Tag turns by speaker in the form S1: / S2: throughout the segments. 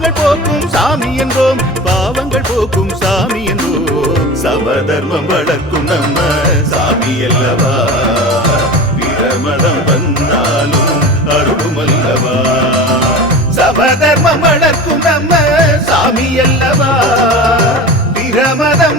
S1: பாவங்கள் போக்கும் சாமி என்றோம் பாவங்கள் போக்கும் சாமி என்போம் சமதர்மம் வளர்க்கும் நம்ம சாமி அல்லவா? பிரமதம் வந்தாலும் அருளும் அல்லவா? சமதர்மம் வளர்க்கும் நம்ம சாமி அல்லவா? பிரமதம்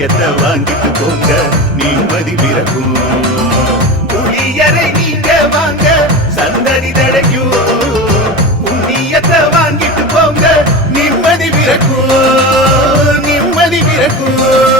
S1: புளியத்தை வாங்கிட்டு போங்க நிம்மதி பிறக்கும். புளியரை நீங்க வாங்க சந்ததி தடைக்கும் புண்ணியத்தை வாங்கிட்டு போங்க நிம்மதி பிறக்கும். நிம்மதி பிறக்கும்.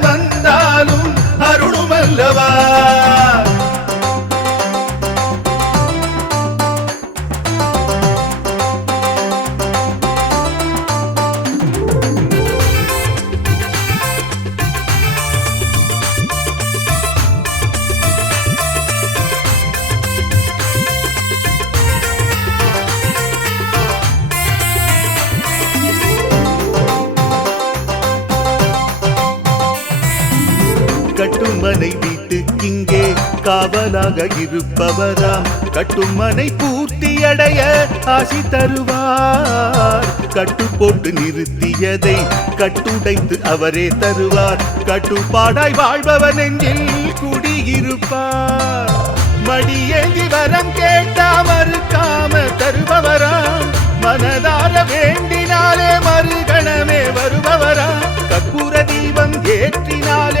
S1: காவலாக இருப்பவராம். கட்டுமனை பூர்த்தியடைய ஆசி தருவார். கட்டு போட்டு நிறுத்தியதை கட்டுடைத்து அவரே தருவார். கட்டுப்பாடாய் வாழ்பவன் நெஞ்சில் குடியிருப்பார். மடியேந்தி வரம் கேட்டா மறுக்காம தருபவராம். மனதார வேண்டினாலே மறுகணமே வருபவரா கற்பூர தீபம் ஏற்றினாலே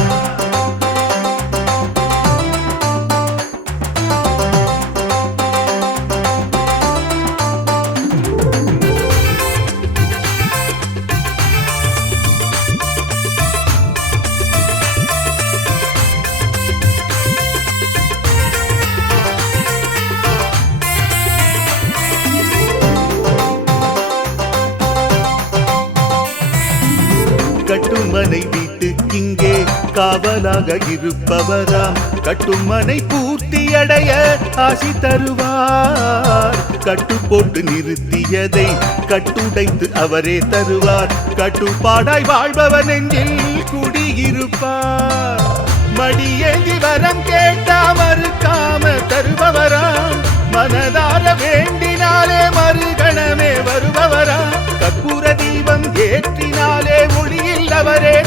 S1: காவலாக இருப்பவராம். கட்டுமனை பூர்த்தி அடைய ஆசி தருவார். கட்டு போட்டு நிறுத்தியதை கட்டுடைத்து அவரே தருவார். கட்டுப்பாடாய் வாழ்பவன் நெஞ்சில் குடியிருப்பார். மடியேந்தி வரம் கேட்டா மறுக்காம தருபவராம்.